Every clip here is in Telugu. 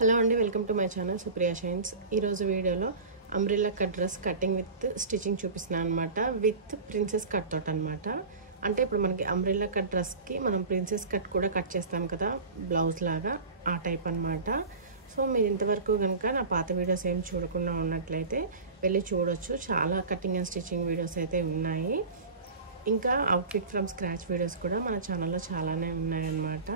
హలో అండి, welcome to my channel Supriya shines. ఈరోజు వీడియోలో umbrella cut dress cutting with stitching చూపిస్తున్నాను అనమాట. విత్ ప్రిన్సెస్ కట్ తోటి అనమాట. అంటే ఇప్పుడు మనకి అంబ్రెల్లా కట్ డ్రెస్కి మనం ప్రిన్సెస్ కట్ కూడా కట్ చేస్తాం కదా, బ్లౌజ్ లాగా, ఆ టైప్ అనమాట. సో మీరు ఇంతవరకు కనుక నా పాత వీడియోస్ ఏం చూడకుండా ఉన్నట్లయితే వెళ్ళి చూడొచ్చు. చాలా కటింగ్ అండ్ స్టిచ్చింగ్ వీడియోస్ అయితే ఉన్నాయి. ఇంకా అవుట్ఫిట్ ఫ్రమ్ స్క్రాచ్ వీడియోస్ కూడా మన ఛానల్లో చాలానే ఉన్నాయన్నమాట.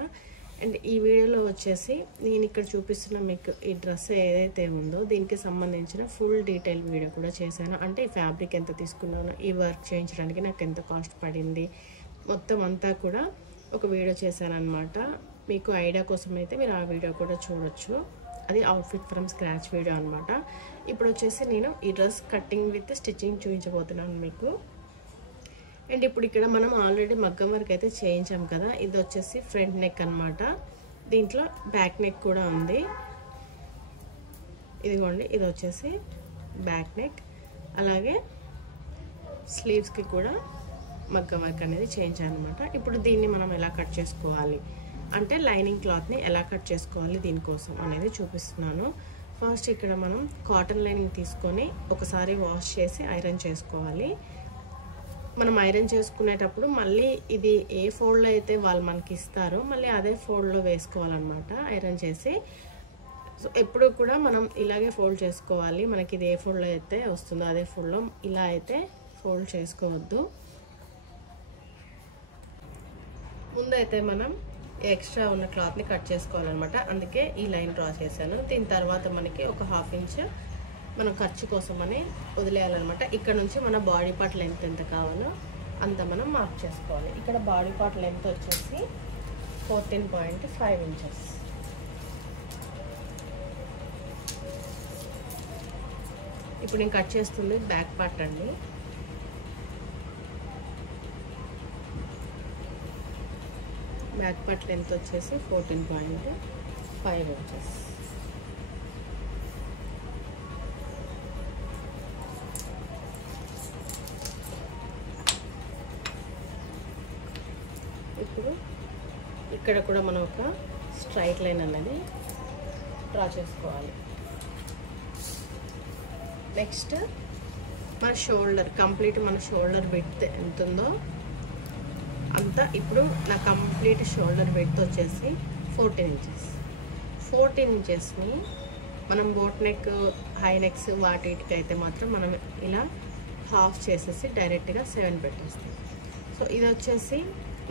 అండ్ ఈ వీడియోలో వచ్చేసి నేను ఇక్కడ చూపిస్తున్న మీకు ఈ డ్రెస్ ఏదైతే ఉందో దీనికి సంబంధించిన ఫుల్ డీటెయిల్ వీడియో కూడా చేశాను. అంటే ఈ ఫ్యాబ్రిక్ ఎంత తీసుకున్నాను, ఈ వర్క్ చేయించడానికి నాకు ఎంత కాస్ట్ పడింది, మొత్తం అంతా కూడా ఒక వీడియో చేశాను అనమాట. మీకు ఐడియా కోసం అయితే మీరు ఆ వీడియో కూడా చూడొచ్చు. అది అవుట్ఫిట్ ఫ్రమ్ స్క్రాచ్ వీడియో అనమాట. ఇప్పుడు వచ్చేసి నేను ఈ డ్రెస్ కటింగ్ విత్ స్టిచ్చింగ్ చూపించబోతున్నాను మీకు. అండ్ ఇప్పుడు ఇక్కడ మనం ఆల్రెడీ మగ్గం వర్క్ అయితే చేయించాం కదా, ఇది వచ్చేసి ఫ్రంట్ నెక్ అనమాట. దీంట్లో బ్యాక్ నెక్ కూడా ఉంది. ఇదిగోండి, ఇది వచ్చేసి బ్యాక్ నెక్. అలాగే స్లీవ్స్కి కూడా మగ్గం వర్క్ అనేది చేయించాను అనమాట. ఇప్పుడు దీన్ని మనం ఎలా కట్ చేసుకోవాలి అంటే లైనింగ్ క్లాత్ని ఎలా కట్ చేసుకోవాలి దీనికోసం అనేది చూపిస్తున్నాను. ఫస్ట్ ఇక్కడ మనం కాటన్ లైనింగ్ తీసుకొని ఒకసారి వాష్ చేసి ఐరన్ చేసుకోవాలి. మనం ఐరన్ చేసుకునేటప్పుడు మళ్ళీ ఇది ఏ ఫోల్డ్లో అయితే వాళ్ళు మనకి ఇస్తారో మళ్ళీ అదే ఫోల్డ్లో వేసుకోవాలన్నమాట ఐరన్ చేసి. సో ఎప్పుడు కూడా మనం ఇలాగే ఫోల్డ్ చేసుకోవాలి. మనకి ఇది ఏ ఫోల్డ్లో అయితే వస్తుందో అదే ఫోల్డ్లో, ఇలా అయితే ఫోల్డ్ చేసుకోవద్దు. ముందైతే మనం ఎక్స్ట్రా ఉన్న క్లాత్ని కట్ చేసుకోవాలన్నమాట. అందుకే ఈ లైన్ డ్రా చేశాను. దీని తర్వాత మనకి ఒక 1/2 ఇంచ్ మనం ఖర్చు కోసం అని వదిలేయాలన్నమాట. ఇక్కడ నుంచి మన బాడీ పార్ట్ లెంత్ ఎంత కావాలో అంత మనం మార్క్ చేసుకోవాలి. ఇక్కడ బాడీ పార్ట్ లెంత్ వచ్చేసి 14.5 ఇంచెస్. ఇప్పుడు నేను కట్ చేస్తుంది బ్యాక్ పార్ట్ అండి. బ్యాక్ పార్ట్ లెంత్ వచ్చేసి 14.5 ఇంచెస్. ఇప్పుడు ఇక్కడ కూడా మనం ఒక స్ట్రైట్ లైన్ అనేది డ్రా చేసుకోవాలి. నెక్స్ట్ మన షోల్డర్ కంప్లీట్, మన షోల్డర్ విడ్త్ ఎంత ఉందో అంత. ఇప్పుడు నా కంప్లీట్ షోల్డర్ విడ్త్ వచ్చేసి 14 ఇంచెస్. 14 ఇంచెస్ని మనం బోట్ నెక్, హై నెక్స్ వాటికి అయితే మాత్రం మనం ఇలా హాఫ్ చేసేసి డైరెక్ట్గా 7 పెట్టేస్తాం. సో ఇది వచ్చేసి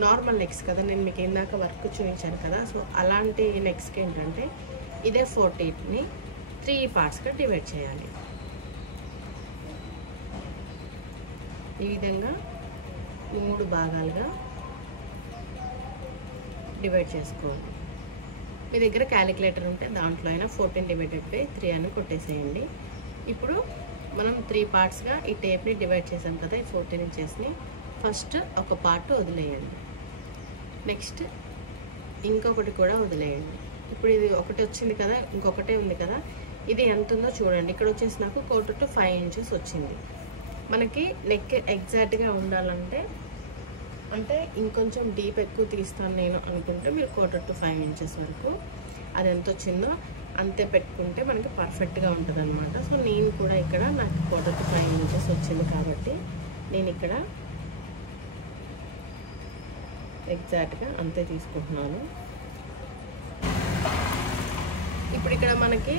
నార్మల్ నెక్స్ కదా, నేను మీకు ఇందాక వర్క్ చూపించాను కదా. సో అలాంటి నెక్స్కి ఏంటంటే ఇదే 14ని 3 పార్ట్స్గా డివైడ్ చేయాలి. ఈ విధంగా 3 భాగాలుగా డివైడ్ చేసుకోవాలి. మీ దగ్గర క్యాలిక్యులేటర్ ఉంటే దాంట్లో అయినా 14 డివైడెడ్ బై 3 అని కొట్టేసేయండి. ఇప్పుడు మనం 3 పార్ట్స్గా ఈ టేప్ని డివైడ్ చేసాం కదా, ఈ 14 ఇంచెస్ని ఫస్ట్ ఒక పార్ట్ వదిలేయండి. నెక్స్ట్ ఇంకొకటి కూడా వదిలేయండి. ఇప్పుడు ఇది ఒకటి వచ్చింది కదా, ఇంకొకటే ఉంది కదా, ఇది ఎంత ఉందో చూడండి. ఇక్కడ వచ్చేసి నాకు 1/4 to 5 ఇంచెస్ వచ్చింది. మనకి నెక్ ఎగ్జాక్ట్గా ఉండాలంటే అంటే ఇంకొంచెం డీప్ ఎక్కువ తీస్తాను నేను అనుకుంటే మీరు 1/4 to 5 ఇంచెస్ వరకు అది ఎంత వచ్చిందో అంతే పెట్టుకుంటే మనకి పర్ఫెక్ట్గా ఉంటుంది అనమాట. సో నేను కూడా ఇక్కడ నాకు 1/4 to 5 ఇంచెస్ వచ్చింది కాబట్టి నేను ఇక్కడ ఎగ్జాక్ట్గా అంతే తీసుకుంటున్నాను. ఇప్పుడు ఇక్కడ మనకి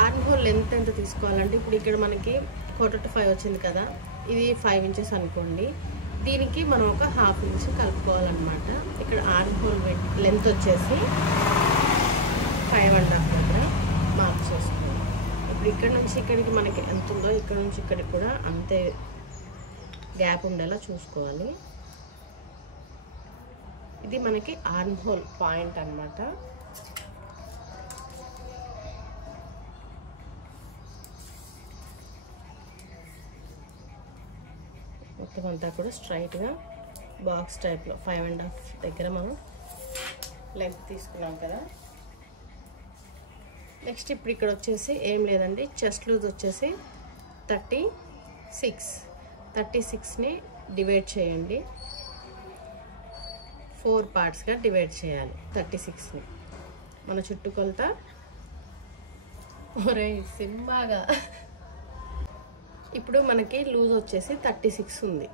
ఆర్మ్ హోల్ లెంత్ ఎంత తీసుకోవాలంటే ఇప్పుడు ఇక్కడ మనకి 1/4 to 5 వచ్చింది కదా, ఇది 5 ఇంచెస్ అనుకోండి. దీనికి మనం ఒక 1/2 ఇంచ్ కలుపుకోవాలన్నమాట. ఇక్కడ ఆర్మ్ హోల్ లెంత్ వచ్చేసి 5.5 దగ్గర మార్క్ చేసుకోవాలి. ఇప్పుడు ఇక్కడ నుంచి ఇక్కడికి మనకి ఎంత ఉందో ఇక్కడ నుంచి ఇక్కడికి కూడా అంతే గ్యాప్ ఉండేలా చూసుకోవాలి. ఇది మనకి ఆర్మ్ హోల్ పాయింట్ అన్నమాట. మొత్తం అంతా కూడా స్ట్రైట్గా బాక్స్ టైప్లో 5.5 దగ్గర మనం లెంత్ తీసుకున్నాం కదా. నెక్స్ట్ ఇప్పుడు ఇక్కడ వచ్చేసి ఏం లేదండి, చెస్ట్ లూజ్ వచ్చేసి 36ని డివైడ్ చేయండి. 4 పార్ట్స్గా డివైడ్ చేయాలి 36ని. మన చుట్టుకొలత. ఒరే సింబాగా. ఇప్పుడు మనకి లూజ్ వచ్చేసి 36 ఉంది.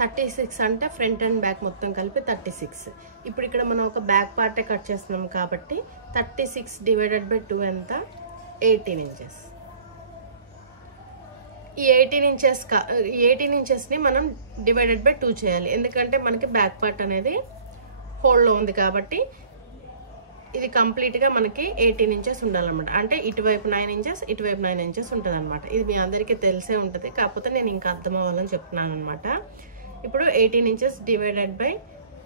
36 అంటే ఫ్రంట్ అండ్ బ్యాక్ మొత్తం కలిపి 36. ఇప్పుడు ఇక్కడ మనం ఒక బ్యాక్ పార్టే కట్ చేస్తున్నాం కాబట్టి 36 డివైడెడ్ బై 2 ఎంత? 18 ఇంచెస్. ఈ 18 ఇంచెస్ని మనం డివైడెడ్ బై 2 చేయాలి, ఎందుకంటే మనకి బ్యాక్ పార్ట్ అనేది హోల్డ్లో ఉంది కాబట్టి ఇది కంప్లీట్గా మనకి 18 ఇంచెస్ ఉండాలన్నమాట. అంటే ఇటువైపు 9 ఇంచెస్, ఇటువైపు 9 ఇంచెస్ ఉంటుంది అనమాట. ఇది మీ అందరికీ తెలిసే ఉంటుంది, కాకపోతే నేను ఇంకా అర్థం అవ్వాలని చెప్తున్నాను అనమాట. ఇప్పుడు 18 inches divided by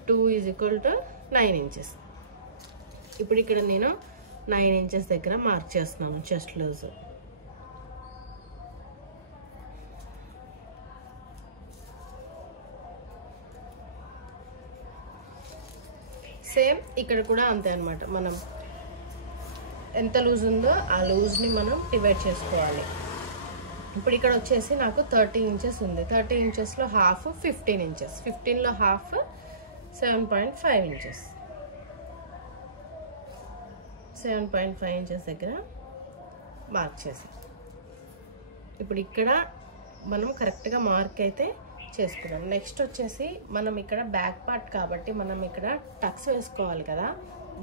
2 is equal to 9 inches. ఇప్పుడు ఇక్కడ నేను 9 ఇంచెస్ దగ్గర మార్క్ చేస్తున్నాను చెస్ట్ లూజ్. సేమ్ ఇక్కడ కూడా అంతే అనమాట. మనం ఎంత లూజ్ ఉందో ఆ లూజ్ని మనం డివైడ్ చేసుకోవాలి. ఇప్పుడు ఇక్కడ వచ్చేసి నాకు 30 ఇంచెస్ ఉంది. 30 ఇంచెస్లో హాఫ్ 15 ఇంచెస్, 15లో హాఫ్ 7.5 ఇంచెస్. 7.5 ఇంచెస్ దగ్గర మార్క్ చేసాం. ఇప్పుడు ఇక్కడ మనం కరెక్ట్గా మార్క్ అయితే చేసుకున్నాం. నెక్స్ట్ వచ్చేసి మనం ఇక్కడ బ్యాక్ పార్ట్ కాబట్టి మనం ఇక్కడ టక్స్ వేసుకోవాలి కదా,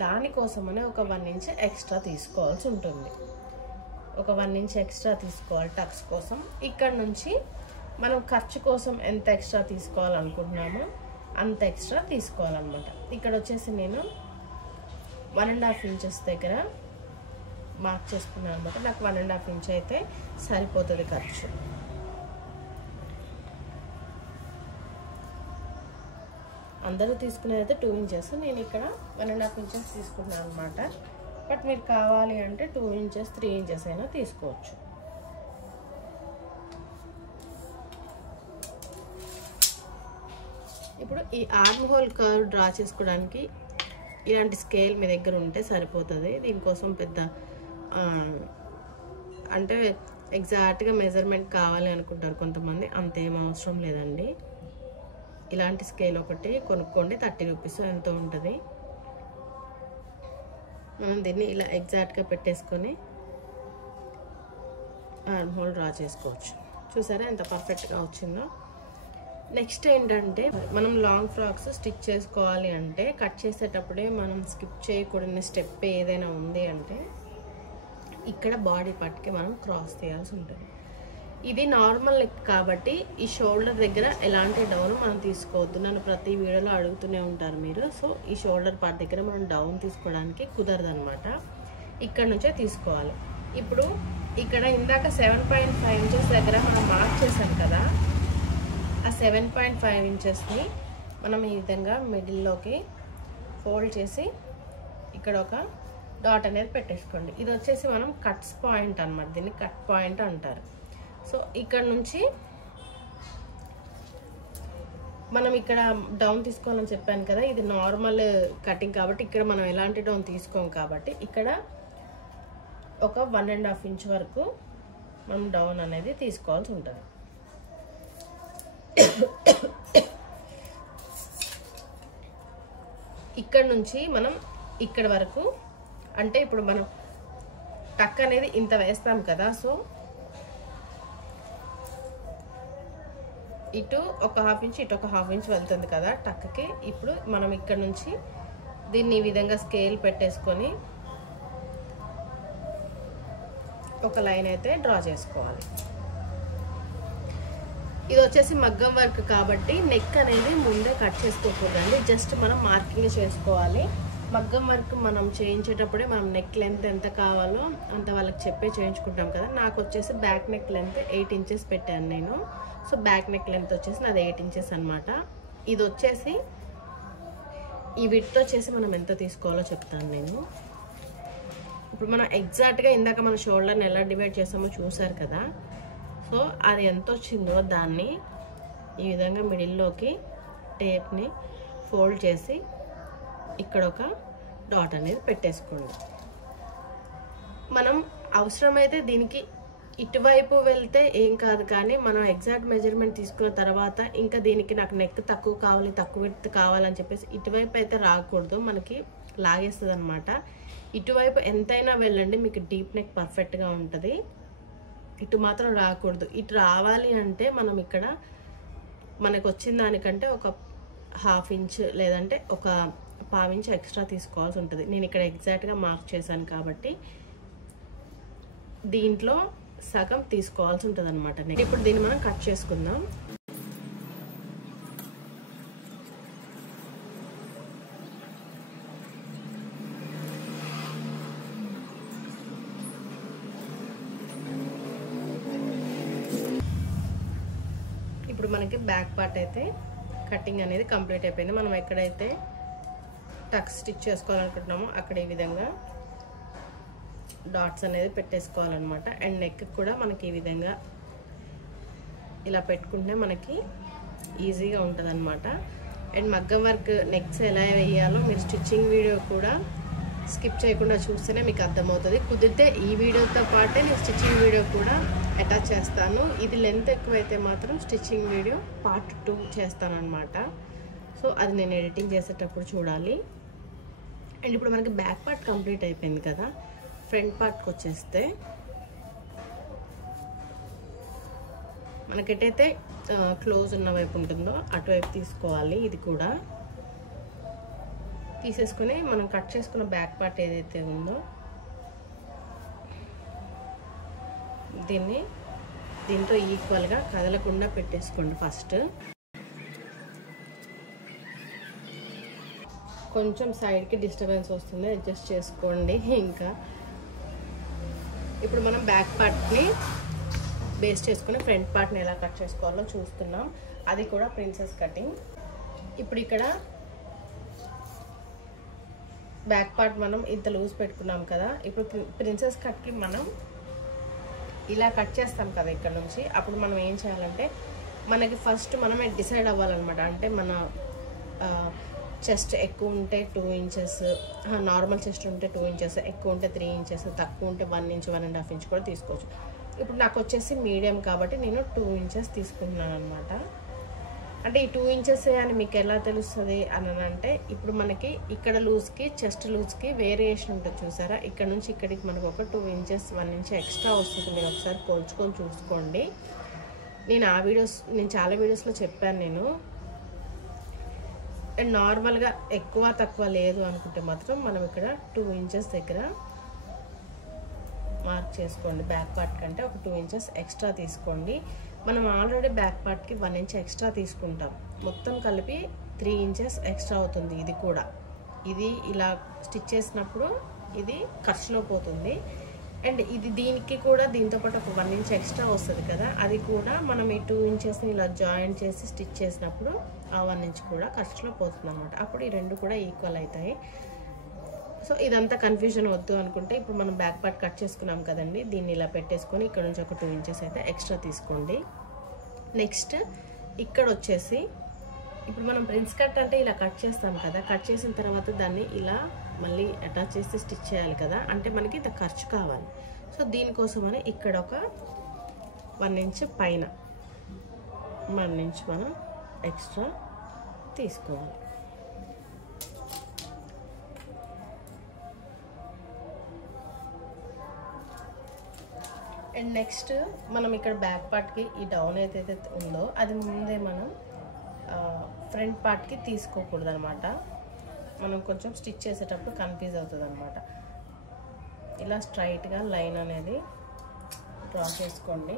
దానికోసమనే ఒక 1 ఇంచ్ ఎక్స్ట్రా తీసుకోవాల్సి ఉంటుంది. ఒక 1 ఇంచ్ ఎక్స్ట్రా తీసుకోవాలి టక్స్ కోసం. ఇక్కడ నుంచి మనం ఖర్చు కోసం ఎంత ఎక్స్ట్రా తీసుకోవాలనుకుంటున్నామో అంత ఎక్స్ట్రా తీసుకోవాలన్నమాట. ఇక్కడ వచ్చేసి నేను 1.5 ఇంచెస్ దగ్గర మార్క్ చేసుకున్నాను అనమాట. నాకు 1.5 ఇంచ్ అయితే సరిపోతుంది ఖర్చు. అందరూ తీసుకునేది అయితే 2 ఇంచెస్, నేను ఇక్కడ 1.5 ఇంచెస్ తీసుకున్నాను అనమాట. బట్ మీరు కావాలి అంటే 2 ఇంచెస్ 3 ఇంచెస్ అయినా తీసుకోవచ్చు. ఇప్పుడు ఈ ఆర్మ్ హోల్ కర్వ్ డ్రా చేసుకోవడానికి ఇలాంటి స్కేల్ మీ దగ్గర ఉంటే సరిపోతుంది. దీనికోసం పెద్ద అంటే ఎగ్జాక్ట్గా మెజర్మెంట్ కావాలి అనుకుంటారు కొంతమంది, అంతేం అవసరం లేదండి. ఇలాంటి స్కేల్ ఒకటి కొనుక్కోండి, 30 రూపీస్ ఎంతో ఉంటుంది. మనం దీన్ని ఇలా ఎగ్జాక్ట్గా పెట్టేసుకొని ఆర్మ్ హోల్ డ్రా చేసుకోవచ్చు. చూసారా ఎంత పర్ఫెక్ట్గా వచ్చిందో. నెక్స్ట్ ఏంటంటే మనం లాంగ్ ఫ్రాక్స్ స్టిచ్ చేసుకోవాలి అంటే కట్ చేసేటప్పుడే మనం స్కిప్ చేయకూడని స్టెప్ ఏదైనా ఉంది అంటే ఇక్కడ బాడీ పార్ట్కి మనం క్రాస్ తీయాల్సి ఉంటుంది. ఇది నార్మల్ నెక్ కాబట్టి ఈ షోల్డర్ దగ్గర ఎలాంటి డౌన్ మనం తీసుకోవద్దు. నన్ను ప్రతి వీడియోలో అడుగుతూనే ఉంటారు మీరు. సో ఈ షోల్డర్ పార్ట్ దగ్గర మనం డౌన్ తీసుకోవడానికి కుదరదు అనమాట, ఇక్కడ నుంచే తీసుకోవాలి. ఇప్పుడు ఇక్కడ ఇందాక 7.5 ఇంచెస్ దగ్గర మనం మార్క్ చేసాం కదా, ఆ 7.5 ఇంచెస్ని మనం ఈ విధంగా మిడిల్లోకి ఫోల్డ్ చేసి ఇక్కడ ఒక డాట్ అనేది పెట్టేసుకోండి. ఇది వచ్చేసి మనం కట్స్ పాయింట్ అనమాట, దీన్ని కట్ పాయింట్ అంటారు. సో ఇక్కడ నుంచి మనం ఇక్కడ డౌన్ తీసుకోవాలని చెప్పాను కదా, ఇది నార్మల్ కటింగ్ కాబట్టి ఇక్కడ మనం ఎలాంటి డౌన్ తీసుకోం కాబట్టి ఇక్కడ ఒక 1.5 ఇంచ్ వరకు మనం డౌన్ అనేది తీసుకోవాల్సి ఉంటుంది. ఇక్కడ నుంచి మనం ఇక్కడ వరకు అంటే ఇప్పుడు మనం టక్ అనేది ఇంత వేస్తాం కదా, సో ఇటు ఒక 1/2 ఇంచ్ ఇటు ఒక 1/2 ఇంచ్ వెళ్తుంది కదా టక్కి. ఇప్పుడు మనం ఇక్కడ నుంచి దీన్ని ఈ విధంగా స్కేల్ పెట్టేసుకొని ఒక లైన్ అయితే డ్రా చేసుకోవాలి. ఇది వచ్చేసి మగ్గం వర్క్ కాబట్టి నెక్ అనేది ముందే కట్ చేసుకోకూడదండి, జస్ట్ మనం మార్కింగ్ చేసుకోవాలి. మగ్గం వర్క్ మనం చేయించేటప్పుడే మనం నెక్ లెంత్ ఎంత కావాలో అంత వాళ్ళకి చెప్పే చేయించుకుంటాం కదా. నాకు వచ్చేసి బ్యాక్ నెక్ లెంత్ 8 ఇంచెస్ పెట్టాను నేను. సో బ్యాక్ నెక్ లెంత్ వచ్చేసి నాది 8 ఇంచెస్ అనమాట. ఇది వచ్చేసి ఈ విడ్త్ వచ్చేసి మనం ఎంత తీసుకోవాలో చెప్తాను నేను. ఇప్పుడు మనం ఎగ్జాక్ట్గా ఇందాక మన షోల్డర్ని ఎలా డివైడ్ చేసామో చూసారు కదా, సో అది ఎంత వచ్చిందో దాన్ని ఈ విధంగా మిడిల్లోకి టేప్ని ఫోల్డ్ చేసి ఇక్కడ ఒక డాట్ అనేది పెట్టేసుకోండి. మనం అవసరమైతే దీనికి ఇటువైపు వెళ్తే ఏం కాదు, కానీ మనం ఎగ్జాక్ట్ మెజర్మెంట్ తీసుకున్న తర్వాత ఇంకా దీనికి నాకు నెక్ తక్కువ కావాలి, తక్కువ విడ్త్ కావాలని చెప్పేసి ఇటువైపు అయితే రాకూడదు, మనకి లాగేస్తుంది అనమాట. ఇటువైపు ఎంతైనా వెళ్ళండి, మీకు డీప్ నెక్ పర్ఫెక్ట్గా ఉంటుంది. ఇటు మాత్రం రాకూడదు. ఇటు రావాలి అంటే మనం ఇక్కడ మనకు వచ్చిన దానికంటే ఒక 1/2 ఇంచ్ లేదంటే ఒక 1/4 ఇంచ్ ఎక్స్ట్రా తీసుకోవాల్సి ఉంటుంది. నేను ఇక్కడ ఎగ్జాక్ట్గా మార్క్ చేశాను కాబట్టి దీంట్లో సగం తీసుకోవాల్సి ఉంటుంది అనమాట. ఇప్పుడు దీన్ని మనం కట్ చేసుకుందాం. ఇప్పుడు మనకి బ్యాక్ పార్ట్ అయితే కటింగ్ అనేది కంప్లీట్ అయిపోయింది. మనం ఎక్కడైతే టక్స్ స్టిచ్ చేసుకోవాలనుకుంటున్నామో అక్కడ ఈ విధంగా డాట్స్ అనేది పెట్టేసుకోవాలన్నమాట. అండ్ నెక్ కూడా మనకి ఈ విధంగా ఇలా పెట్టుకుంటే మనకి ఈజీగా ఉంటుంది అనమాట. అండ్ మగ్గం వర్క్ నెక్స్ ఎలా వేయాలో మీరు స్టిచ్చింగ్ వీడియో కూడా స్కిప్ చేయకుండా చూస్తేనే మీకు అర్థమవుతుంది. కుదిరితే ఈ వీడియోతో పాటే నేను స్టిచ్చింగ్ వీడియో కూడా అటాచ్ చేస్తాను. ఇది లెంత్ ఎక్కువైతే మాత్రం స్టిచ్చింగ్ వీడియో పార్ట్ 2 చేస్తాను అనమాట. సో అది నేను ఎడిటింగ్ చేసేటప్పుడు చూడాలి. అండ్ ఇప్పుడు మనకి బ్యాక్ పార్ట్ కంప్లీట్ అయిపోయింది కదా. ఫ్రంట్ పార్ట్కి వచ్చేస్తే మనకెటైతే క్లోజ్ ఉన్న వైపు ఉంటుందో అటువైపు తీసుకోవాలి. ఇది కూడా తీసేసుకుని మనం కట్ చేసుకున్న బ్యాక్ పార్ట్ ఏదైతే ఉందో దీంతో ఈక్వల్గా కదలకుండా పెట్టేసుకోండి. ఫస్ట్ కొంచెం సైడ్కి డిస్టర్బెన్స్ వస్తుంది, అడ్జస్ట్ చేసుకోండి. ఇంకా ఇప్పుడు మనం బ్యాక్ పార్ట్ని బేస్ చేసుకుని ఫ్రంట్ పార్ట్ని ఎలా కట్ చేసుకోవాలో చూస్తున్నాం. అది కూడా ప్రిన్సెస్ కటింగ్. ఇప్పుడు ఇక్కడ బ్యాక్ పార్ట్ మనం ఇంత లూజ్ పెట్టుకున్నాం కదా. ఇప్పుడు ప్రిన్సెస్ కట్కి మనం ఇలా కట్ చేస్తాం కదా ఇక్కడ నుంచి. అప్పుడు మనం ఏం చేయాలంటే మనకి ఫస్ట్ మనమే డిసైడ్ అవ్వాలన్నమాట. అంటే మన చెస్ట్ ఎక్కువ ఉంటే 2 ఇంచెస్, నార్మల్ చెస్ట్ ఉంటే 2 ఇంచెస్, ఎక్కువ ఉంటే 3 ఇంచెస్, తక్కువ ఉంటే 1 ఇంచ్ 1.5 ఇంచ్ కూడా తీసుకోవచ్చు. ఇప్పుడు నాకు వచ్చేసి మీడియం కాబట్టి నేను 2 ఇంచెస్ తీసుకుంటున్నాను అనమాట. అంటే ఈ 2 ఇంచెస్ అని మీకు ఎలా తెలుస్తుంది అని అంటే ఇప్పుడు మనకి ఇక్కడ లూజ్కి చెస్ట్ లూజ్కి వేరియేషన్ ఉంటుంది చూసారా. ఇక్కడ నుంచి ఇక్కడికి మనకు ఒక 2 ఇంచెస్ 1 ఇంచ్ ఎక్స్ట్రా వస్తుంది. మీరు ఒకసారి పోల్చుకొని చూసుకోండి. నేను చాలా వీడియోస్లో చెప్పాను నేను. అండ్ నార్మల్గా ఎక్కువ తక్కువ లేదు అనుకుంటే మాత్రం మనం ఇక్కడ 2 ఇంచెస్ దగ్గర మార్క్ చేసుకోండి. బ్యాక్ పార్ట్ కంటే ఒక 2 ఇంచెస్ ఎక్స్ట్రా తీసుకోండి. మనం ఆల్రెడీ బ్యాక్ పార్ట్కి 1 ఇంచ్ ఎక్స్ట్రా తీసుకుంటాం. మొత్తం కలిపి 3 ఇంచెస్ ఎక్స్ట్రా అవుతుంది. ఇది ఇలా స్టిచ్ చేసినప్పుడు ఇది ఖర్చులో పోతుంది. అండ్ ఇది దీనికి కూడా దీంతో పాటు ఒక 1 ఇంచ్ ఎక్స్ట్రా వస్తుంది కదా. అది కూడా మనం ఈ 2 ఇంచెస్ని ఇలా జాయింట్ చేసి స్టిచ్ చేసినప్పుడు ఆ 1 ఇంచ్ కూడా ఖర్చులో పోతుంది అనమాట. అప్పుడు ఈ రెండు కూడా ఈక్వల్ అవుతాయి. సో ఇదంతా కన్ఫ్యూజన్ వద్దు అనుకుంటే ఇప్పుడు మనం బ్యాక్ పార్ట్ కట్ చేసుకున్నాం కదండి. దీన్ని ఇలా పెట్టేసుకొని ఇక్కడ నుంచి ఒక 2 ఇంచెస్ అయితే ఎక్స్ట్రా తీసుకోండి. నెక్స్ట్ ఇక్కడ వచ్చేసి ఇప్పుడు మనం ప్రిన్స్ కట్ అంటే ఇలా కట్ చేస్తాం కదా. కట్ చేసిన తర్వాత దాన్ని ఇలా మళ్ళీ అటాచ్ చేసి స్టిచ్ చేయాలి కదా. అంటే మనకి ఇంత ఖర్చు కావాలి. సో దీనికోసమని ఇక్కడ ఒక 1 ఇంచ్ పైన 1 ఇంచ్ మనం ఎక్స్ట్రా తీసుకోవాలి. అండ్ నెక్స్ట్ మనం ఇక్కడ బ్యాక్ పార్ట్కి ఈ డౌన్ ఏదైతే ఉందో అది ముందే మనం ఫ్రంట్ పార్ట్కి తీసుకోకూడదు అనమాట. మనం కొంచెం స్టిచ్ చేసేటప్పుడు కన్ఫ్యూజ్ అవుతుంది అనమాట. ఇలా స్ట్రైట్గా లైన్ అనేది డ్రా చేసుకోండి.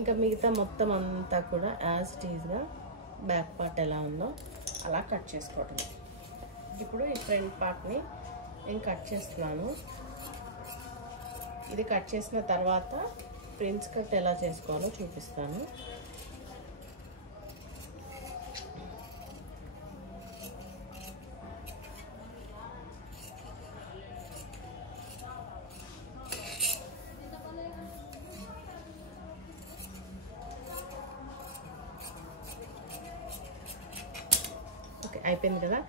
ఇంకా మిగతా మొత్తం అంతా కూడా యాజ్ ఇట్ ఈజ్గా బ్యాక్ పార్ట్ ఎలా ఉందో అలా కట్ చేసుకోవటం. ఇప్పుడు ఈ ఫ్రంట్ పార్ట్ని నేను కట్ చేస్తున్నాను. ఇది కట్ చేసిన తర్వాత ప్రిన్స్ కట్ ఎలా చేసుకోవాలో చూపిస్తాను. ఓకే, అయిపోయింది కదా.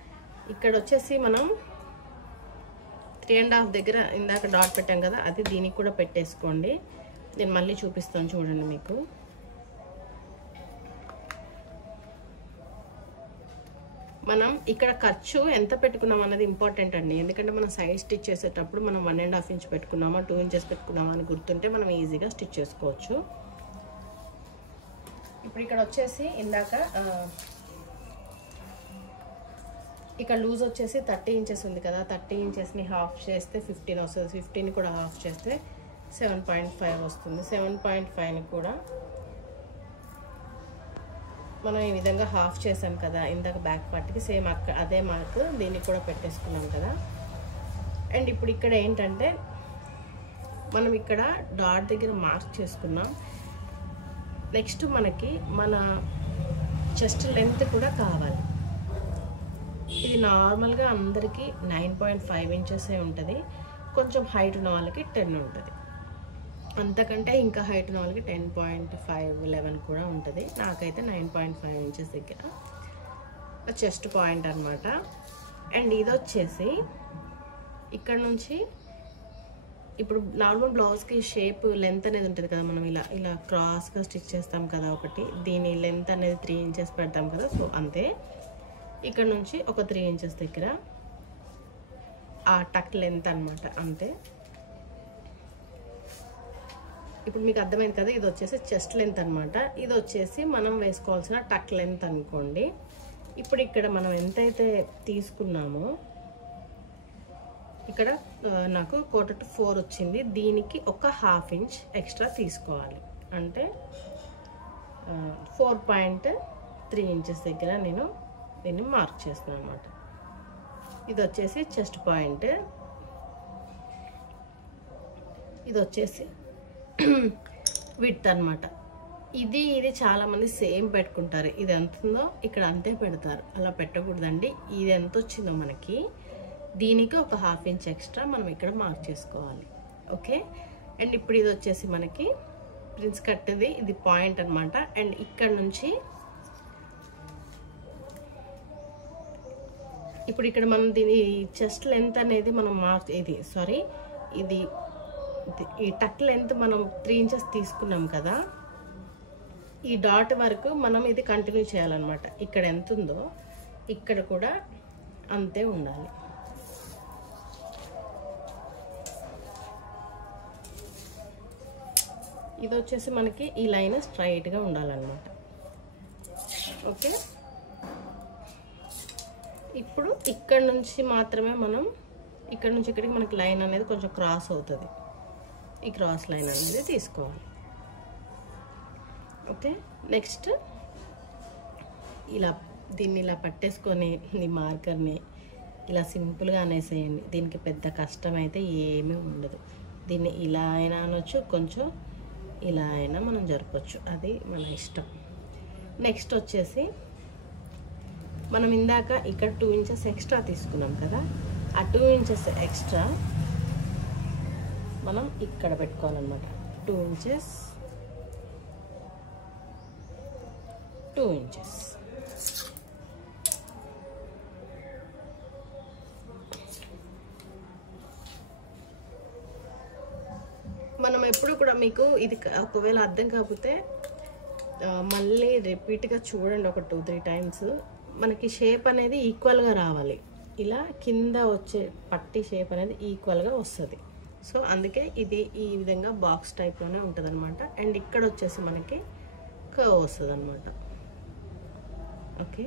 ఇక్కడ వచ్చేసి మనం 3.5 దగ్గర ఇందాక డాట్ పెట్టాం కదా, అది దీనికి కూడా పెట్టేసుకోండి. నేను మళ్ళీ చూపిస్తాను చూడండి. మీకు మనం ఇక్కడ ఖర్చు ఎంత పెట్టుకున్నాం అన్నది ఇంపార్టెంట్ అండి. ఎందుకంటే మనం సైడ్ స్టిచ్ చేసేటప్పుడు మనం 1.5 ఇంచ్ పెట్టుకున్నామా 2 ఇంచెస్ పెట్టుకున్నామా అని గుర్తుంటే మనం ఈజీగా స్టిచ్ చేసుకోవచ్చు. ఇప్పుడు ఇక్కడ వచ్చేసి ఇందాక ఇక్కడ లూజ్ వచ్చేసి 30 ఇంచెస్ ఉంది కదా, 30 ఇంచెస్ని హాఫ్ చేస్తే 15 వస్తుంది. 15 కూడా హాఫ్ చేస్తే 7.5 వస్తుంది. 7.5ని కూడా మనం ఈ విధంగా హాఫ్ చేసాం కదా ఇందాక బ్యాక్ పార్ట్కి, సేమ్ అదే మార్క్ దీనికి కూడా పెట్టేసుకున్నాం కదా. అండ్ ఇప్పుడు ఇక్కడ ఏంటంటే మనం ఇక్కడ డాట్ దగ్గర మార్క్ చేసుకున్నాం. నెక్స్ట్ మనకి మన చెస్ట్ లెంత్ కూడా కావాలి. ఇది నార్మల్గా అందరికీ 9.5 ఇంచెస్ ఉంటుంది. కొంచెం హైట్ ఉన్న వాళ్ళకి 10 ఉంటుంది. అంతకంటే ఇంకా హైట్ ఉన్న వాళ్ళకి 10.5, 11 కూడా ఉంటుంది. నాకైతే 9.5 ఇంచెస్ దగ్గర చెస్ట్ పాయింట్ అనమాట. అండ్ ఇది వచ్చేసి ఇక్కడ నుంచి ఇప్పుడు నార్మల్ బ్లౌజ్కి షేప్ లెంత్ అనేది ఉంటుంది కదా, మనం ఇలా ఇలా క్రాస్గా స్టిచ్ చేస్తాం కదా ఒకటి, దీని లెంత్ అనేది 3 ఇంచెస్ పెడతాం కదా. సో అంతే, ఇక్కడ నుంచి ఒక 3 ఇంచెస్ దగ్గర ఆ టక్ లెంత్ అనమాట, అంతే. ఇప్పుడు మీకు అర్థమైంది కదా, ఇది వచ్చేసి చెస్ట్ లెంత్ అనమాట. ఇది వచ్చేసి మనం వేసుకోవాల్సిన టక్ లెంత్ అనుకోండి. ఇప్పుడు ఇక్కడ మనం ఎంతైతే తీసుకున్నామో ఇక్కడ నాకు 1/4 వచ్చింది. దీనికి ఒక 1/2 ఇంచ్ ఎక్స్ట్రా తీసుకోవాలి. అంటే 4.3 ఇంచెస్ దగ్గర నేను దీన్ని మార్క్ చేస్తున్నాను అనమాట. ఇది వచ్చేసి చెస్ట్ పాయింట్, ఇది వచ్చేసి విడ్త్ అనమాట. ఇది చాలామంది సేమ్ పెట్టుకుంటారు. ఇది ఎంత ఉందో ఇక్కడ అంతే పెడతారు. అలా పెట్టకూడదండి. ఇది ఎంత వచ్చిందో మనకి దీనికి ఒక 1/2 ఇంచ్ ఎక్స్ట్రా మనం ఇక్కడ మార్క్ చేసుకోవాలి. ఓకే. అండ్ ఇప్పుడు ఇది వచ్చేసి మనకి ప్రిన్స్ కట్ది ఇది పాయింట్ అనమాట. అండ్ ఇక్కడ నుంచి ఇప్పుడు ఇక్కడ మనం దీని చెస్ట్ లెంత్ అనేది మనం మార్క్ ఇది ఈ టక్ లెంత్ మనం 3 ఇంచెస్ తీసుకున్నాం కదా, ఈ డాట్ వరకు మనం ఇది కంటిన్యూ చేయాలన్నమాట. ఇక్కడ ఎంత ఉందో ఇక్కడ కూడా అంతే ఉండాలి. ఇది వచ్చేసి మనకి ఈ లైన్ స్ట్రైట్గా ఉండాలన్నమాట. ఓకే. ఇప్పుడు ఇక్కడ నుంచి మాత్రమే మనం ఇక్కడ నుంచి ఇక్కడికి మనకి లైన్ అనేది కొంచెం క్రాస్ అవుతుంది. ఈ క్రాస్ లైన్ అనేది తీసుకోవాలి. ఓకే. నెక్స్ట్ దీన్ని ఇలా పట్టేసుకొని ఈ మార్కర్ని ఇలా సింపుల్గా అనేసేయండి. దీనికి పెద్ద కష్టం అయితే ఏమీ ఉండదు. దీన్ని ఇలా అయినా అనొచ్చు, కొంచెం ఇలా అయినా మనం జరపచ్చు, అది మన ఇష్టం. నెక్స్ట్ వచ్చేసి మనం ఇందాక ఇక్కడ 2 ఇంచెస్ ఎక్స్ట్రా తీసుకున్నాం కదా, ఆ 2 ఇంచెస్ ఎక్స్ట్రా మనం ఇక్కడ పెట్టుకోవాలన్నమాట. 2 ఇంచెస్ 2 ఇంచెస్. మనం ఎప్పుడు కూడా మీకు ఇది ఒకవేళ అర్థం కాకపోతే మళ్ళీ రిపీట్గా చూడండి ఒక 2-3 టైమ్స్. మనకి షేప్ అనేది ఈక్వల్గా రావాలి. ఇలా కింద వచ్చే పట్టి షేప్ అనేది ఈక్వల్గా వస్తుంది. సో అందుకే ఇది ఈ విధంగా బాక్స్ టైప్లోనే ఉంటుంది అనమాట. అండ్ ఇక్కడ వచ్చేసి మనకి కర్వ్ వస్తుంది అనమాట. ఓకే.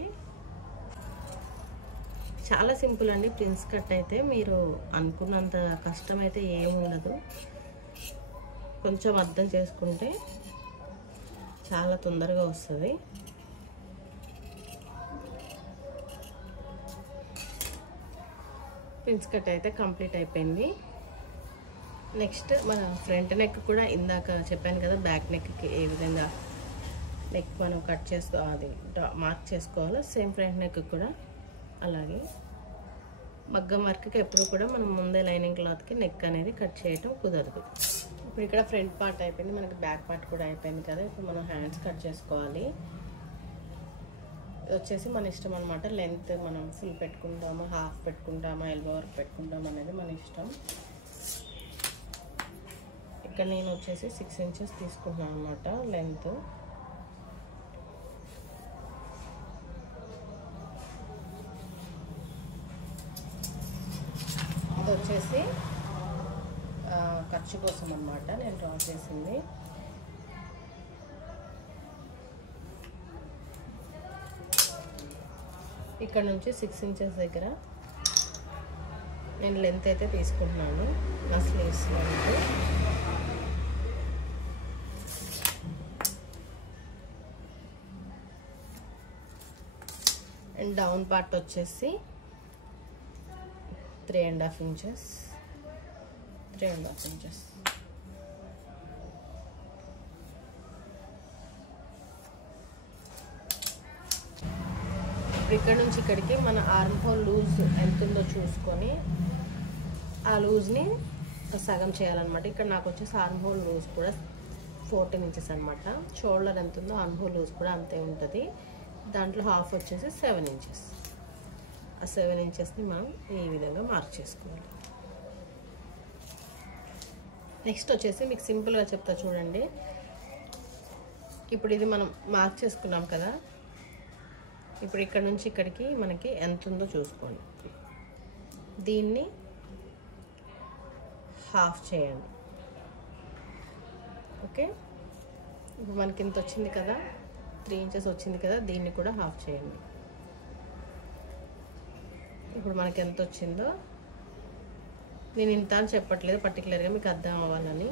చాలా సింపుల్ అండి ప్రిన్స్ కట్ అయితే. మీరు అనుకున్నంత కష్టం అయితే ఏముండదు. కొంచెం అర్థం చేసుకుంటే చాలా తొందరగా వస్తుంది. ప్రిన్స్ కట్ అయితే కంప్లీట్ అయిపోయింది. నెక్స్ట్ మన ఫ్రంట్ నెక్ కూడా ఇందాక చెప్పాను కదా, బ్యాక్ నెక్కి ఏ విధంగా నెక్ మనం కట్ చేసుకో అది మార్క్ చేసుకోవాలో సేమ్ ఫ్రంట్ నెక్ కూడా అలాగే. మగ్గం వర్క్కి ఎప్పుడు కూడా మనం ముందే లైనింగ్ క్లాత్కి నెక్ అనేది కట్ చేయటం కుదరదు. ఇప్పుడు ఇక్కడ ఫ్రంట్ పార్ట్ అయిపోయింది, మనకి బ్యాక్ పార్ట్ కూడా అయిపోయింది కదా. ఇప్పుడు మనం హ్యాండ్స్ కట్ చేసుకోవాలి. వచ్చేసి మన ఇష్టం అనమాట. లెంత్ మనం ఫుల్ పెట్టుకుంటామా, హాఫ్ పెట్టుకుంటామా, ఎల్బో వర్క్ పెట్టుకుంటామా అనేది మన ఇష్టం. ఇక్కడ నేను వచ్చేసి 6 ఇంచెస్ తీసుకుంటున్నాను అనమాట లెంత్. వచ్చేసి ఖర్చు కోసం అన్నమాట నేను డ్రా చేసింది. ఇక్కడ నుంచి 6 ఇంచెస్ దగ్గర నేను లెంత్ అయితే తీసుకుంటున్నాను నా sleeves length. And down part వచ్చేసి 3.5 ఇంచెస్. ఇక్కడ నుంచి ఇక్కడికి మన ఆర్మ్ హోల్ లూజ్ ఎంత ఉందో చూసుకొని ఆ లూజ్ని సగం చేయాలన్నమాట. ఇక్కడ నాకు వచ్చేసి ఆర్మ్ హోల్ లూజ్ కూడా 14 ఇంచెస్ అనమాట. షోల్డర్ ఎంత ఉందో ఆర్మ్ హోల్ లూజ్ కూడా అంతే ఉంటుంది. దాంట్లో హాఫ్ వచ్చేసి 7 ఇంచెస్. ఆ 7 ఇంచెస్ని మనం ఈ విధంగా మార్క్ చేసుకోవాలి. నెక్స్ట్ వచ్చేసి మీకు సింపుల్గా చెప్తా చూడండి. ఇప్పుడు ఇది మనం మార్క్ చేసుకున్నాం కదా, ఇప్పుడు ఇక్కడ నుంచి ఇక్కడికి మనకి ఎంత ఉందో చూసుకోండి. దీన్ని హాఫ్ చేయండి. ఓకే, ఇప్పుడు మనకి ఇంత వచ్చింది కదా, 3 ఇంచెస్ వచ్చింది కదా, దీన్ని కూడా హాఫ్ చేయండి. ఇప్పుడు మనకి ఎంత వచ్చిందో నేను ఇంత అని చెప్పట్లేదు, పర్టికులర్గా మీకు అర్థం అవ్వాలని.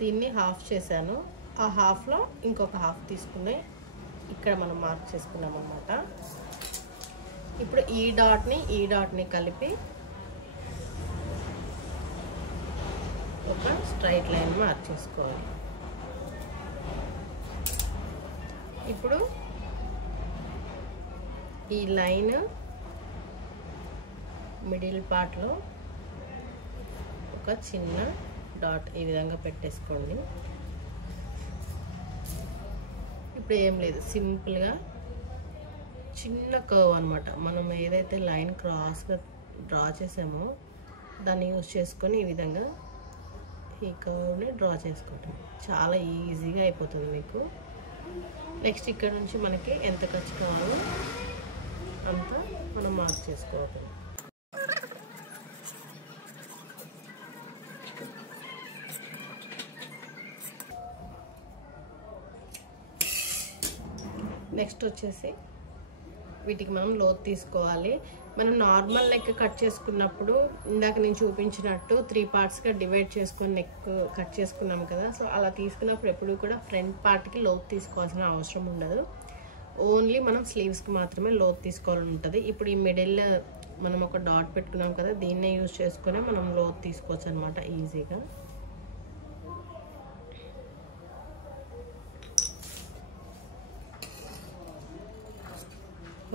దీన్ని హాఫ్ చేశాను. ఆ హాఫ్లో ఇంకొక హాఫ్ తీసుకుని ఇక్కడ మనం మార్క్ చేసుకున్నాం అన్నమాట. ఇప్పుడు ఈ డాట్ని కలిపి ఒక స్ట్రైట్ లైన్ మార్క్ చేసుకోవాలి. ఇప్పుడు ఈ లైన్ మిడిల్ పార్ట్లో ఒక చిన్న డాట్ ఈ విధంగా పెట్టేసుకోండి. ఇప్పుడు ఏం లేదు, సింపుల్గా చిన్న కర్వ్ అనమాట. మనం ఏదైతే లైన్ క్రాస్గా డ్రా చేసామో దాన్ని యూజ్ చేసుకొని ఈ విధంగా ఈ కర్వ్ని డ్రా చేసుకోవటం చాలా ఈజీగా అయిపోతుంది మీకు. నెక్స్ట్ ఇక్కడ నుంచి మనకి ఎంత ఖర్చు కావాలో అంత మనం మార్క్ చేసుకోవాలి. నెక్స్ట్ వచ్చేసి వీటికి మనం లోతు తీసుకోవాలి. మనం నార్మల్ నెక్ కట్ చేసుకున్నప్పుడు ఇందాక నేను చూపించినట్టు 3 పార్ట్స్గా డివైడ్ చేసుకొని నెక్ కట్ చేసుకున్నాం కదా, సో అలా తీసుకున్నప్పుడు ఎప్పుడు కూడా ఫ్రంట్ పార్ట్కి లోతు తీసుకోవాల్సిన అవసరం ఉండదు. ఓన్లీ మనం స్లీవ్స్కి మాత్రమే లోతు తీసుకోవాలని ఉంటుంది. ఇప్పుడు ఈ మిడిల్ మనం ఒక డాట్ పెట్టుకున్నాం కదా, దీన్నే యూజ్ చేసుకొని మనం లోతు తీసుకోవచ్చు అనమాట ఈజీగా.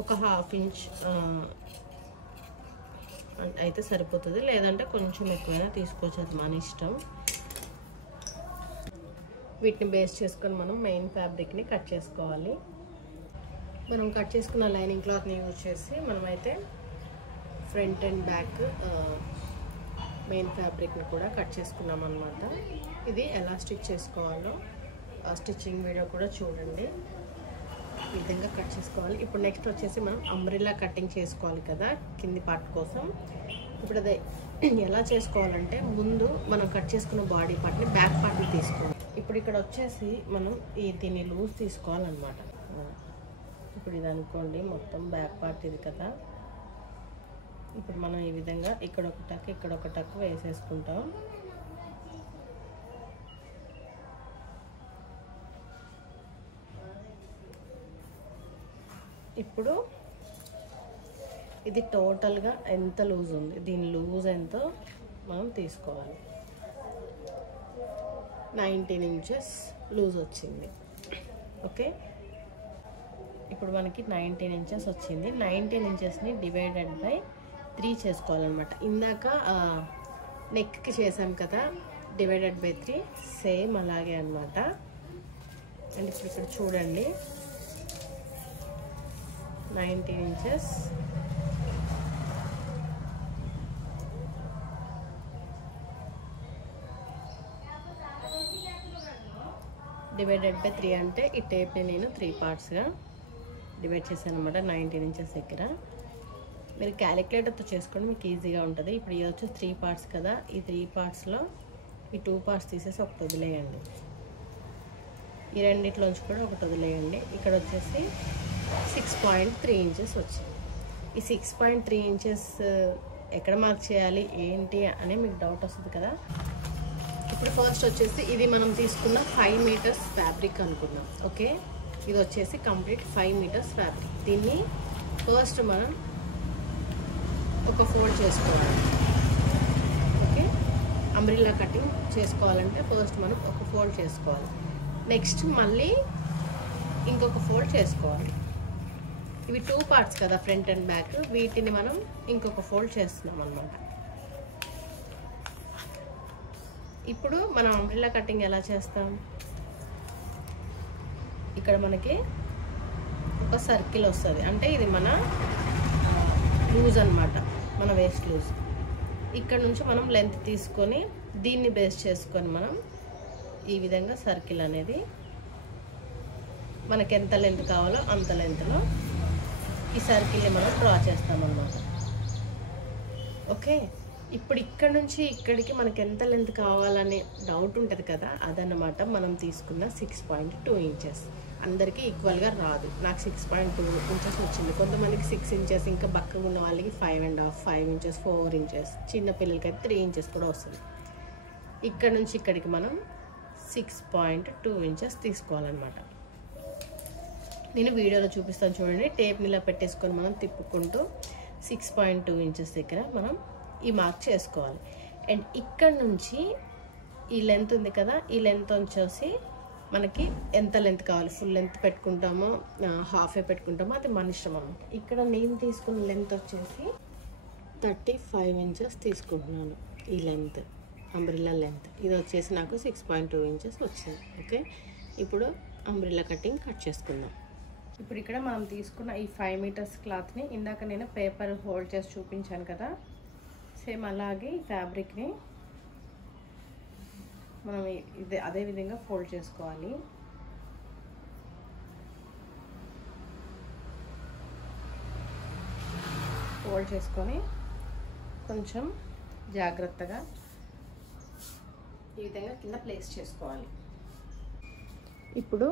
ఒక ½ ఇంచ్ అయితే సరిపోతుంది, లేదంటే కొంచెం ఎక్కువైనా తీసుకోవచ్చు, అది మన ఇష్టం. వీటిని బేస్ చేసుకొని మనం మెయిన్ ఫ్యాబ్రిక్ని కట్ చేసుకోవాలి. మనం కట్ చేసుకున్న లైనింగ్ క్లాత్ని యూజ్ చేసి మనమైతే ఫ్రంట్ అండ్ బ్యాక్ మెయిన్ ఫ్యాబ్రిక్ని కూడా కట్ చేసుకున్నాం అనమాట. ఇది ఎలా స్టిచ్ చేసుకోవాలో స్టిచ్చింగ్ వీడియో కూడా చూడండి. ఈ విధంగా కట్ చేసుకోవాలి. ఇప్పుడు నెక్స్ట్ వచ్చేసి మనం అంబ్రెల్లా కటింగ్ చేసుకోవాలి కదా కింది పార్ట్ కోసం. ఇప్పుడు అది ఎలా చేసుకోవాలంటే ముందు మనం కట్ చేసుకున్న బాడీ పార్ట్ని బ్యాక్ పార్ట్ని తీసుకోవాలి. ఇప్పుడు ఇక్కడ వచ్చేసి మనం దీన్ని లూజ్ తీసుకోవాలన్నమాట. ఇప్పుడు ఇది అనుకోండి మొత్తం బ్యాక్ పార్ట్ ఇది కదా. ఇప్పుడు మనం ఈ విధంగా ఇక్కడ ఒక టక్ వేసేసుకుంటాం. ఇప్పుడు ఇది టోటల్గా ఎంత లూజ్ ఉంది, దీని లూజ్ ఎంతో మనం తీసుకోవాలి. 19 ఇంచెస్ లూజ్ వచ్చింది. ఓకే, ఇప్పుడు మనకి 19 ఇంచెస్ వచ్చింది. 19 ఇంచెస్ని డివైడెడ్ బై 3 చేసుకోవాలన్నమాట. ఇందాక నెక్కి చేసాం కదా డివైడెడ్ బై 3, సేమ్ అలాగే అన్నమాట. అండ్ ఇప్పుడు ఇక్కడ చూడండి 19 ఇంచెస్ డివైడెడ్ బై 3 అంటే ఈ టేప్ని నేను 3 పార్ట్స్గా డివైడ్ చేశాను అనమాట 19 ఇంచెస్ దగ్గర. మీరు క్యాలిక్యులేటర్తో చేసుకోండి, మీకు ఈజీగా ఉంటుంది. ఇప్పుడు ఇది వచ్చి 3 పార్ట్స్ కదా, ఈ 3 పార్ట్స్లో ఈ 2 పార్ట్స్ తీసేసి ఒకటి వదిలేయండి. ఈ రెండిట్లోంచి కూడా ఒకటి వదిలేయండి. ఇక్కడ వచ్చేసి 6.3 ఇంచెస్ వచ్చింది. ఈ 6.3 ఇంచెస్ ఎక్కడ మార్క్ చేయాలి ఏంటి అని మీకు డౌట్ వస్తుంది కదా. ఇప్పుడు ఫస్ట్ వచ్చేసి ఇది మనం తీసుకున్న 5 మీటర్స్ ఫ్యాబ్రిక్ అనుకున్నాం. ఓకే, ఇది వచ్చేసి కంప్లీట్ 5 మీటర్స్ ఫ్యాబ్రిక్. దీన్ని ఫస్ట్ మనం ఒక ఫోల్డ్ చేసుకోవాలి. ఓకే, అంబ్రిల్లా కటింగ్ చేసుకోవాలంటే ఫస్ట్ మనం ఒక ఫోల్డ్ చేసుకోవాలి. నెక్స్ట్ మళ్ళీ ఇంకొక ఫోల్డ్ చేసుకోవాలి. ఇవి 2 పార్ట్స్ కదా, ఫ్రంట్ అండ్ బ్యాక్, వీటిని మనం ఇంకొక ఫోల్డ్ చేస్తున్నాం అన్నమాట. ఇప్పుడు మనం అంబ్రిల్లా కటింగ్ ఎలా చేస్తాం, ఇక్కడ మనకి ఒక సర్కిల్ వస్తుంది, అంటే ఇది మన లూజ్ అన్నమాట, మన వేస్ట్ లూజ్. ఇక్కడ నుంచి మనం లెంత్ తీసుకొని దీన్ని బేస్ చేసుకొని మనం ఈ విధంగా సర్కిల్ అనేది మనకి ఎంత లెంత్ కావాలో అంత లెంత్లో ఈ సర్కిల్ని మనం డ్రా చేస్తామన్నమాట. ఓకే, ఇప్పుడు ఇక్కడ నుంచి ఇక్కడికి మనకి ఎంత లెంత్ కావాలనే డౌట్ ఉంటుంది కదా, అదన్నమాట మనం తీసుకున్న 6.2 ఇంచెస్. అందరికీ ఈక్వల్గా రాదు, నాకు 6.2 ఇంచెస్ వచ్చింది. కొంతమందికి 6 ఇంచెస్, ఇంకా బక్కగా ఉన్న వాళ్ళకి 5.5, 5 ఇంచెస్, 4 ఇంచెస్, చిన్న పిల్లలకి అయితే 3 ఇంచెస్ కూడా వస్తుంది. ఇక్కడ నుంచి ఇక్కడికి మనం 6.2 ఇంచెస్ తీసుకోవాలన్నమాట. నేను వీడియోలో చూపిస్తాను చూడండి. టేప్ని ఇలా పెట్టేసుకొని మనం తిప్పుకుంటూ 6.2 ఇంచెస్ దగ్గర మనం ఈ మార్క్ చేసుకోవాలి. అండ్ ఇక్కడ నుంచి ఈ లెంత్ ఉంది కదా, ఈ లెంత్ వచ్చేసి మనకి ఎంత లెంత్ కావాలి, ఫుల్ లెంత్ పెట్టుకుంటామో హాఫే పెట్టుకుంటామో అది మన ఇష్టం అన్నమాట. ఇక్కడ నేను తీసుకున్న లెంత్ వచ్చేసి 35 ఇంచెస్ తీసుకుంటున్నాను. ఈ లెంత్ అంబ్రిల్లా లెంత్ ఇది వచ్చేసి నాకు 6.2 ఇంచెస్ వచ్చింది. ఓకే, ఇప్పుడు అంబ్రిల్లా కటింగ్ కట్ చేసుకుందాం. ఇప్పుడు ఇక్కడ మనం తీసుకున్న ఈ 5 మీటర్స్ క్లాత్ని ఇందాక నేను పేపర్ హోల్డ్ చేసి చూపించాను కదా, సేమ్ అలాగే ఈ ఫ్యాబ్రిక్ని మనం ఇదే అదే విధంగా ఫోల్డ్ చేసుకోవాలి. ఫోల్డ్ చేసుకొని కొంచెం జాగ్రత్తగా ఈ విధంగా కింద ప్లేస్ చేసుకోవాలి. ఇప్పుడు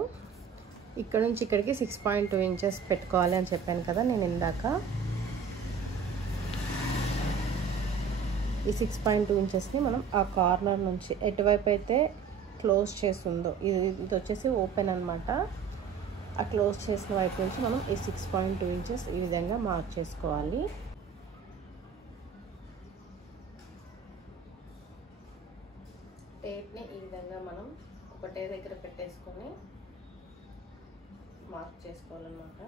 ఇక్కడ నుంచి ఇక్కడికి 6.2 ఇంచెస్ పెట్టుకోవాలి అని చెప్పాను కదా నేను ఇందాక. ఈ 6.2 ఇంచెస్ని మనం ఆ కార్నర్ నుంచి ఎటువైపు అయితే క్లోజ్ చేస్తుందో, ఇది వచ్చేసి ఓపెన్ అనమాట, ఆ క్లోజ్ చేసిన వైపు నుంచి మనం ఈ 6.2 ఇంచెస్ ఈ విధంగా మార్క్ చేసుకోవాలి. టేప్ని ఈ విధంగా మనం ఒకటే దగ్గర పెట్టేసుకొని మార్క్ చేసుకోవాలన్నమాట.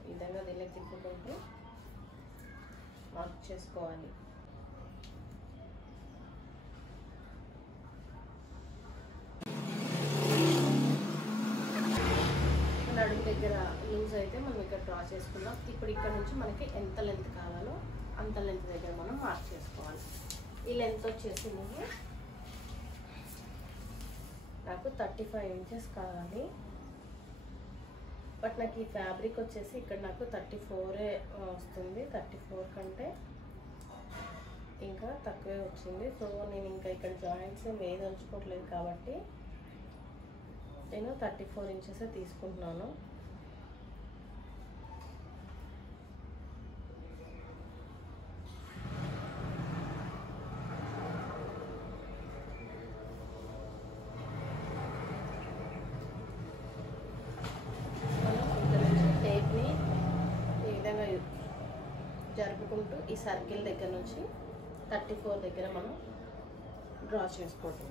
ఈ విధంగా దీన్ని తిప్పుకుంటూ మార్క్ చేసుకోవాలి. నడుము దగ్గర లూజ్ అయితే మనం ఇక్కడ డ్రా చేసుకుందాం. ఇప్పుడు ఇక్కడ నుంచి మనకి ఎంత లెంత్ కావాలో అంత లెంత్ దగ్గర మనం మార్క్ చేసుకోవాలి. ఈ లెంత్ వచ్చేసి నాకు 35 ఇంచెస్ కావాలి. బట్ నాకు ఈ ఫ్యాబ్రిక్ వచ్చేసి ఇక్కడ నాకు 34 వస్తుంది. 34 కంటే ఇంకా తక్కువే వచ్చింది. సో నేను ఇంకా ఇక్కడ జాయింట్స్ వేయదలుచుకోవట్లేదు కాబట్టి నేను 34 ఇంచెస్ తీసుకుంటున్నాను. జరుపుకుంటూ ఈ సర్కిల్ దగ్గర నుంచి 34 దగ్గర మనం డ్రా చేసుకోవటం.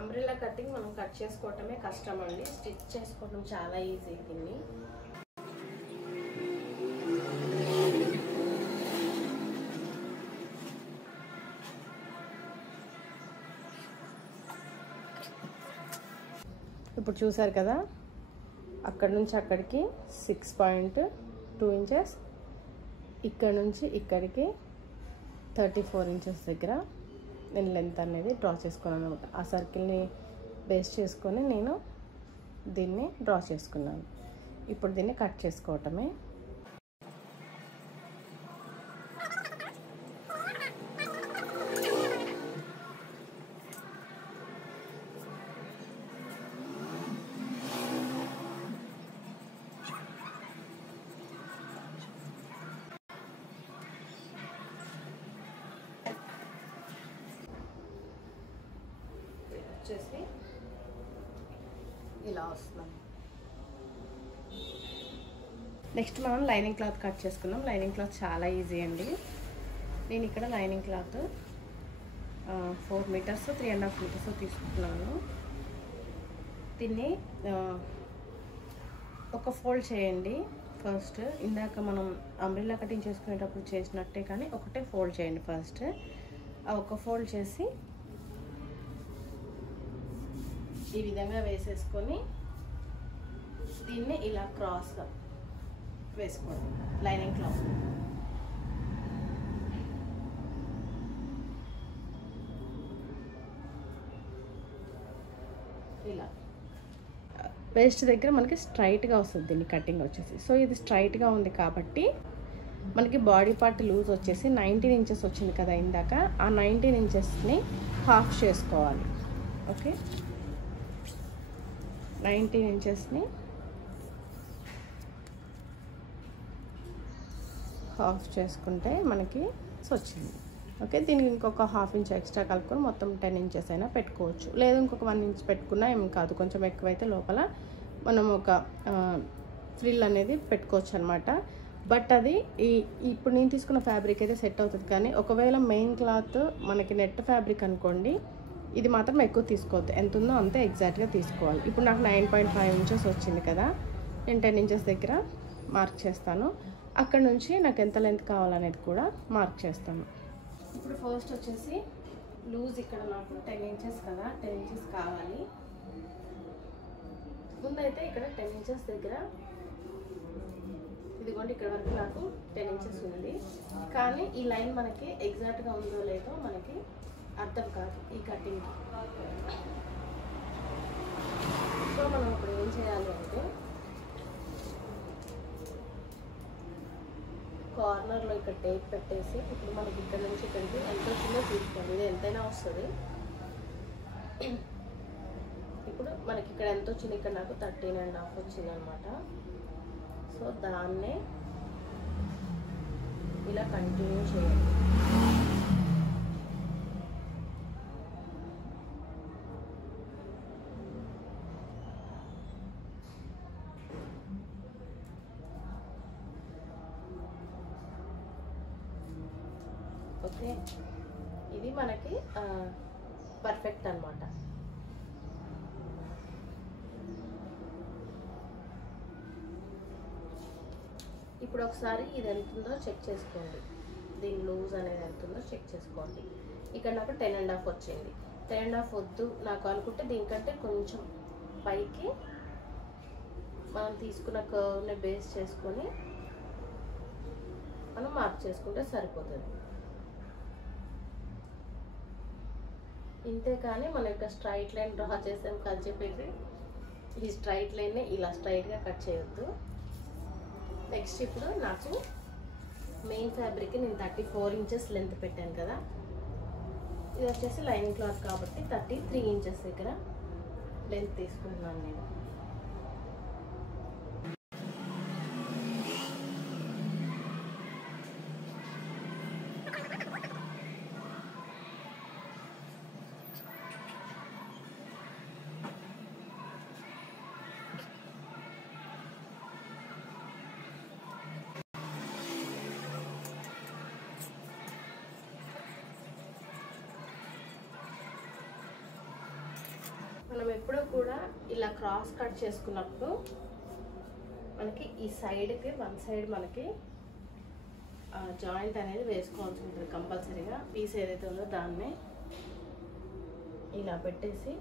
అంబ్రెల్లా కటింగ్ మనం కట్ చేసుకోవటమే కష్టం అండి, స్టిచ్ చేసుకోవడం చాలా ఈజీ. దీన్ని ఇప్పుడు చూసారు కదా, అక్కడ నుంచి అక్కడికి 6.2 ఇంచెస్, ఇక్కడ నుంచి ఇక్కడికి 34 ఇంచెస్ దగ్గర నేను లెంత్ అనేది డ్రా చేసుకున్నాను అనమాట. ఆ సర్కిల్ని బేస్ చేసుకొని నేను దీన్ని డ్రా చేసుకున్నాను. ఇప్పుడు దీన్ని కట్ చేసుకోవటమే. వచ్చేసి ఇలా వస్తుంది. నెక్స్ట్ మనం లైనింగ్ క్లాత్ కట్ చేసుకున్నాం. లైనింగ్ క్లాత్ చాలా ఈజీ అండి. నేను ఇక్కడ లైనింగ్ క్లాత్ 4 మీటర్స్ 3.5 మీటర్స్ తీసుకుంటున్నాను. దీన్ని ఒక ఫోల్డ్ చేయండి. ఫస్ట్ ఇందాక మనం అంబ్రెల్లా కటింగ్ చేసుకునేటప్పుడు చేసినట్టే కానీ ఒకటే ఫోల్డ్ చేయండి. ఫస్ట్ ఒక ఫోల్డ్ చేసి ఈ విధంగా వేసేసుకొని దీన్ని ఇలా క్రాస్గా వేసుకోండి లైనింగ్ క్లాత్. ఇలా వేస్ట్ దగ్గర మనకి స్ట్రైట్గా వస్తుంది దీన్ని కటింగ్ వచ్చేసి. సో ఇది స్ట్రైట్గా ఉంది కాబట్టి మనకి బాడీ పార్ట్ లూజ్ వచ్చేసి 19 ఇంచెస్ వచ్చింది కదా ఇందాక. ఆ 19 ఇంచెస్ని హాఫ్ చేసుకోవాలి. ఓకే, 19 ఇంచెస్ని హాఫ్ చేసుకుంటే మనకి వచ్చింది. ఓకే, దీనికి ఇంకొక ½ ఇంచ్ ఎక్స్ట్రా కలుపుకొని మొత్తం 10 ఇంచెస్ అయినా పెట్టుకోవచ్చు. లేదు ఇంకొక 1 ఇంచ్ పెట్టుకున్నా ఏం కాదు. కొంచెం ఎక్కువైతే లోపల మనం ఒక ఫ్రిల్ అనేది పెట్టుకోవచ్చు అనమాట. బట్ అది ఇప్పుడు నేను తీసుకున్న ఫ్యాబ్రిక్ అయితే సెట్ అవుతుంది. కానీ ఒకవేళ మెయిన్ క్లాత్ మనకి నెట్ ఫ్యాబ్రిక్ అనుకోండి, ఇది మాత్రం ఎక్కువ తీసుకోవద్దు. ఎంత ఉందో అంతే ఎగ్జాక్ట్గా తీసుకోవాలి. ఇప్పుడు నాకు 9.5 ఇంచెస్ వచ్చింది కదా, నేను 10 ఇంచెస్ దగ్గర మార్క్ చేస్తాను. అక్కడ నుంచి నాకు ఎంత లెంత్ కావాలనేది కూడా మార్క్ చేస్తాను. ఇప్పుడు ఫస్ట్ వచ్చేసి లూజ్ ఇక్కడ నాకు 10 ఇంచెస్ కదా, 10 ఇంచెస్ కావాలి. ముందైతే ఇక్కడ 10 ఇంచెస్ దగ్గర ఇదిగోండి, ఇక్కడ వరకు నాకు 10 ఇంచెస్ ఉంది. కానీ ఈ లైన్ మనకి ఎగ్జాక్ట్గా ఉందో లేదో మనకి అర్థం కాదు ఈ కటింగ్కి. సో మనం ఇప్పుడు ఏం చేయాలి అంటే కార్నర్లో ఇక్కడ టేప్ పెట్టేసి ఇప్పుడు మనకి ఇక్కడ నుంచి ఇక్కడికి ఎంత వచ్చిందో చూసుకోండి. ఇది ఎంతైనా వస్తుంది. ఇప్పుడు మనకి ఇక్కడ ఎంత వచ్చింది, ఇక్కడ నాకు 13.5 వచ్చింది అనమాట. సో దాన్నే ఇలా కంటిన్యూ చేయండి. ఓకే, ఇది మనకి పర్ఫెక్ట్ అన్నమాట. ఇప్పుడు ఒకసారి ఇది ఎంత ఉందో చెక్ చేసుకోండి. దీని లూజ్ అనేది ఎంత ఉందో చెక్ చేసుకోండి. ఇక్కడ నాకు 10.5 వచ్చింది. 10.5 వద్దు నాకు అనుకుంటే దీనికంటే కొంచెం పైకి మనం తీసుకున్న కర్వ్ని బేస్ చేసుకొని మనం మార్క్ చేసుకుంటే సరిపోతుంది. ఇంతే, కానీ మన యొక్క స్ట్రైట్ లైన్ డ్రా చేసాం కట్ చెప్పేసి ఈ స్ట్రైట్ లైన్ని ఇలా స్ట్రైట్గా కట్ చేయొద్దు. నెక్స్ట్ ఇప్పుడు నాకు మెయిన్ ఫ్యాబ్రిక్ నేను 34 ఇంచెస్ లెంత్ పెట్టాను కదా, ఇది వచ్చేసి లైనింగ్ క్లాత్ కాబట్టి 33 ఇంచెస్ దగ్గర లెంత్ తీసుకుంటున్నాను నేను. మనం ఎప్పుడూ కూడా ఇలా క్రాస్ కట్ చేసుకున్నప్పుడు మనకి ఈ సైడ్కి వన్ సైడ్ మనకి జాయింట్ అనేది వేసుకోవాల్సి ఉంటుంది కంపల్సరీగా. పీస్ ఏదైతే ఉందో దాన్ని ఇలా పెట్టేసి